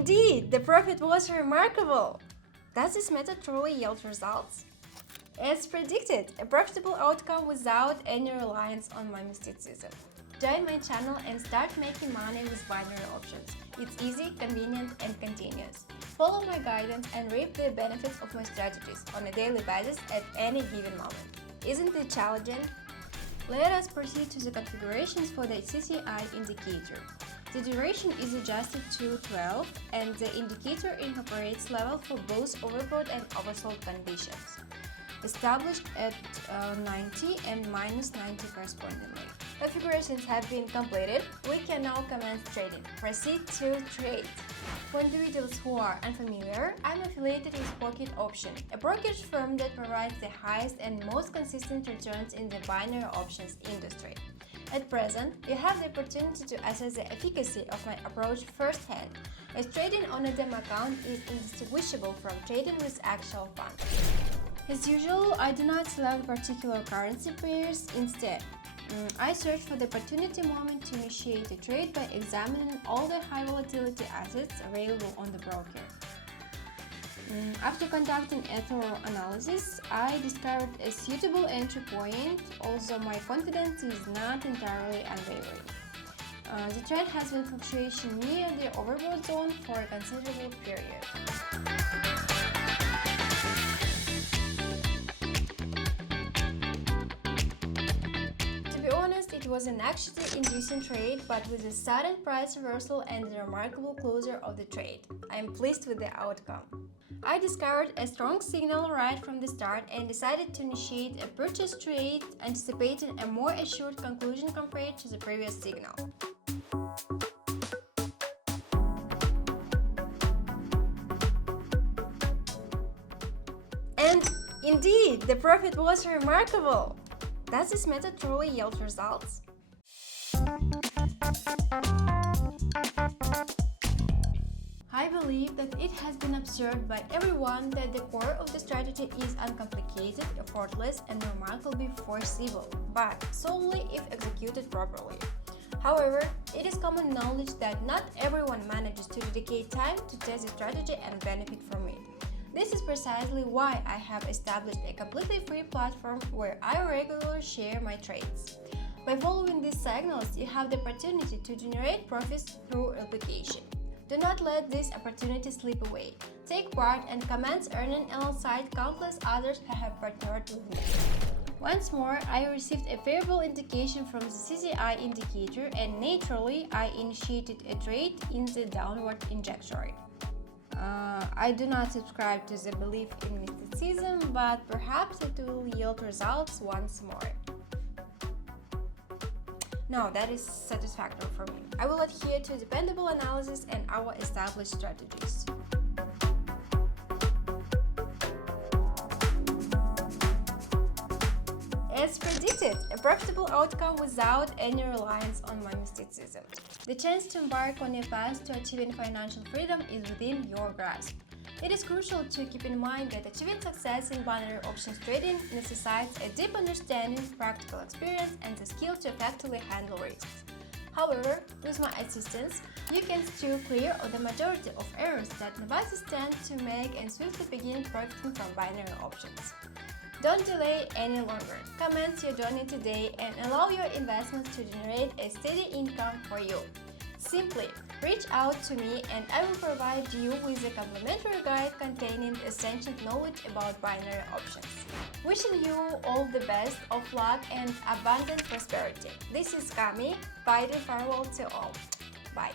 Indeed, the profit was remarkable! Does this method truly yield results? As predicted, a profitable outcome without any reliance on my mysticism. Join my channel and start making money with binary options. It's easy, convenient, and continuous. Follow my guidance and reap the benefits of my strategies on a daily basis at any given moment. Isn't it challenging? Let us proceed to the configurations for the CCI indicator. The duration is adjusted to 12 and the indicator incorporates level for both overbought and oversold conditions, established at 90 and -90 correspondingly. Configurations have been completed. We can now commence trading. Proceed to trade. For individuals who are unfamiliar, I'm affiliated with Pocket Option, a brokerage firm that provides the highest and most consistent returns in the binary options industry. At present, you have the opportunity to assess the efficacy of my approach firsthand, as trading on a demo account is indistinguishable from trading with actual funds. As usual, I do not select particular currency pairs. Instead, I search for the opportunity moment to initiate a trade by examining all the high volatility assets available on the broker. After conducting a thorough analysis, I discovered a suitable entry point, although my confidence is not entirely unwavering. The trend has been fluctuation near the overbought zone for a considerable period. It was an anxiety-inducing trade, but with a sudden price reversal and the remarkable closure of the trade. I am pleased with the outcome. I discovered a strong signal right from the start and decided to initiate a purchase trade, anticipating a more assured conclusion compared to the previous signal. And indeed, the profit was remarkable! Does this method truly yield results? I believe that it has been observed by everyone that the core of the strategy is uncomplicated, effortless, and remarkably foreseeable, but solely if executed properly. However, it is common knowledge that not everyone manages to dedicate time to test the strategy and benefit from it. This is precisely why I have established a completely free platform where I regularly share my trades. By following these signals, you have the opportunity to generate profits through replication. Do not let this opportunity slip away. Take part and commence earning alongside countless others who have partnered with me. Once more, I received a favorable indication from the CCI indicator and naturally I initiated a trade in the downward trajectory. I do not subscribe to the belief in mysticism, but perhaps it will yield results once more. No, that is satisfactory for me. I will adhere to dependable analysis and our established strategies. As predicted, a profitable outcome without any reliance on my mysticism. The chance to embark on a path to achieving financial freedom is within your grasp. It is crucial to keep in mind that achieving success in binary options trading necessitates a deep understanding, practical experience, and the skill to effectively handle risks. However, with my assistance, you can steer clear of the majority of errors that novices tend to make and swiftly begin profiting from binary options. Don't delay any longer. Commence your journey today and allow your investments to generate a steady income for you. Simply reach out to me and I will provide you with a complimentary guide containing essential knowledge about binary options. Wishing you all the best of luck and abundant prosperity. This is Cami, bidding farewell to all. Bye.